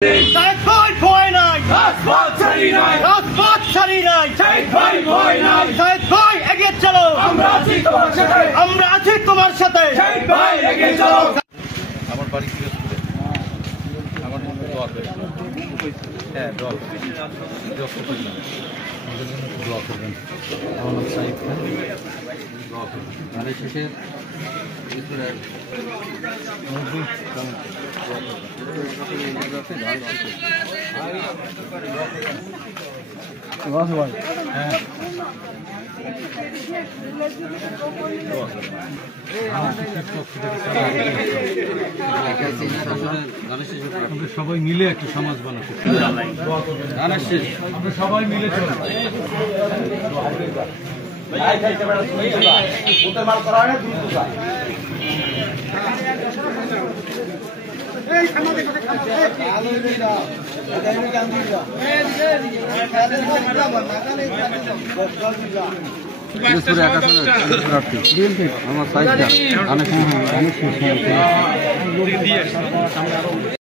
ভয় নাই, রাজপথ ছাড়ি নাই, ভাই এগিয়ে চলো, আমরা আছি তোমার সাথে। আমার বাড়ি থেকে আমার মনে দোয়া করবেন, হ্যাঁ দোয়া করবেন, দোয়া করবেন। আমার নাম সাইদ খান, দোয়া করবেন। ধানের শেষে সবাই মিলে একটা সমাজ বানাতে, আমরা সবাই মিলে চলবো। আমার সাইজটা